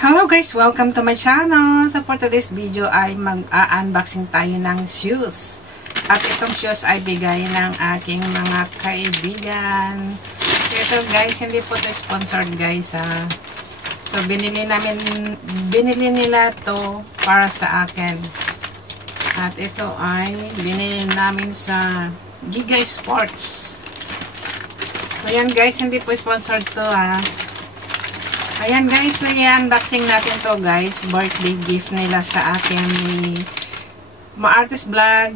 Hello guys! Welcome to my channel! So for today's video ay mag-unboxing tayo ng shoes. At itong shoes ay bigay ng aking mga kaibigan. So ito guys, hindi po ito sponsored guys ha. So binili nila to para sa akin. At ito ay binili namin sa Giga Sports. So yan guys, hindi po sponsored to ha. Ayan guys, i-unboxing natin to guys. Birthday gift nila sa akin ni Ma-Artist Vlog,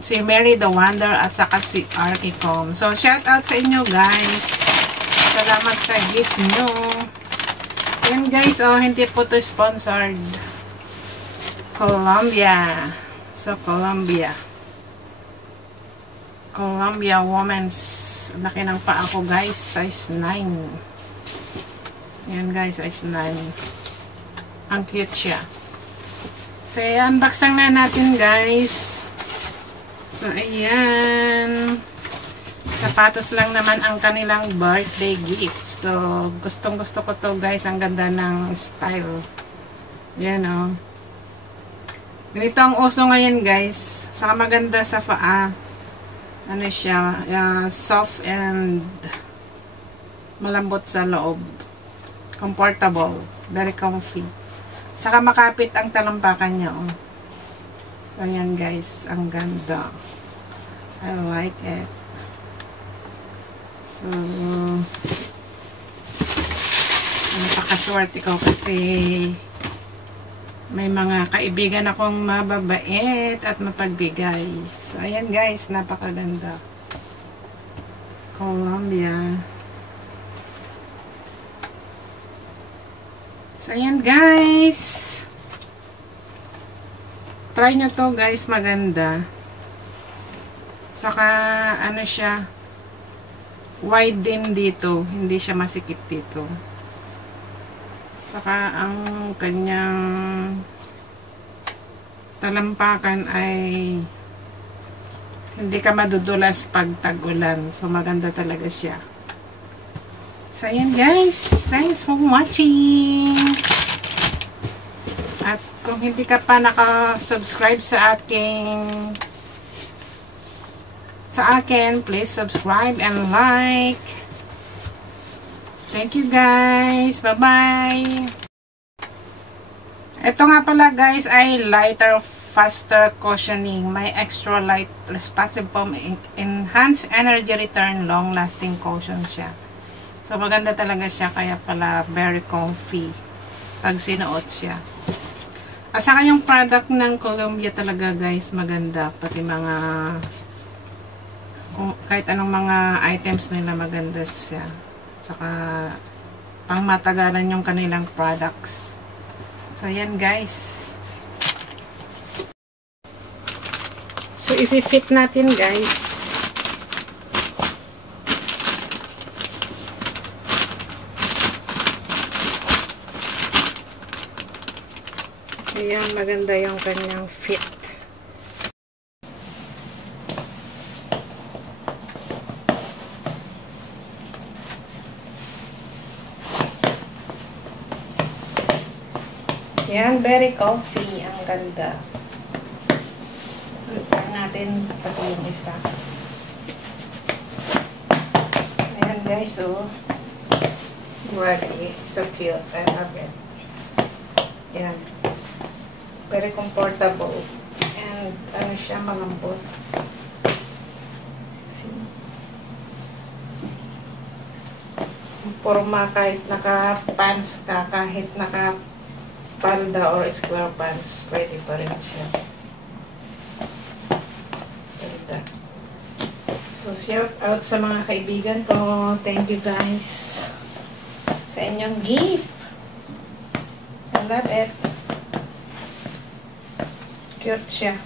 si Mary the Wonder at saka si Arky Com. So shout out sa inyo guys. Salamat sa gift nyo. Ayan guys, oh, hindi po to sponsored. Columbia. So Columbia Women's. Laki ng paa ko guys, size 9. Ayan guys, size 9. Ang cute siya. So, unbox lang na natin guys. So, ayan. Sapatos lang naman ang kanilang birthday gift. So, gustong gusto ko to guys. Ang ganda ng style. Ayan o. Ganito ang uso ngayon guys. Saka maganda sa paa. Ano siya? Soft and malambot sa loob. Comfortable. Very comfy. Saka makapit ang talampakan niya. Oh. Ayan guys. Ang ganda. I like it. So, napakaswerte ko kasi may mga kaibigan akong mababait at mapagbigay. So, ayan guys. Napakaganda. Columbia. So, ayan guys. Try nyo to guys. Maganda. Saka, ano siya. Wide din dito. Hindi siya masikip dito. Saka, ang kanyang talampakan ay hindi ka madudulas pag tag-ulan. So, maganda talaga siya. So, ayan guys. Thanks for watching. At kung hindi ka pa naka-subscribe sa akin, please subscribe and like. Thank you guys. Bye-bye. Ito nga pala guys ay lighter, faster cushioning. May extra light, responsive foam, enhanced energy return, long-lasting cushion siya. So, maganda talaga siya. Kaya pala, very comfy. Pag sinuot siya. At saka yung product ng Columbia talaga, guys, maganda. Pati mga, kahit anong mga items nila, maganda siya. Saka, pang matagalan yung kanilang products. So, yan, guys. So, i-fit natin, guys. Ayan, maganda yung kanyang fit. Ayan, very comfy. Ang ganda. So, try natin pati yung isa. Ayan guys, so ready. So cute. I love it. Ayan. Very comfortable. And, ano siya, malambot. See? Porma kahit naka-pants ka, kahit naka-palda or square pants, pwede pa rin siya. Ganda. So, shout out sa mga kaibigan ko. Thank you guys sa inyong gift. I love it. Cute siya.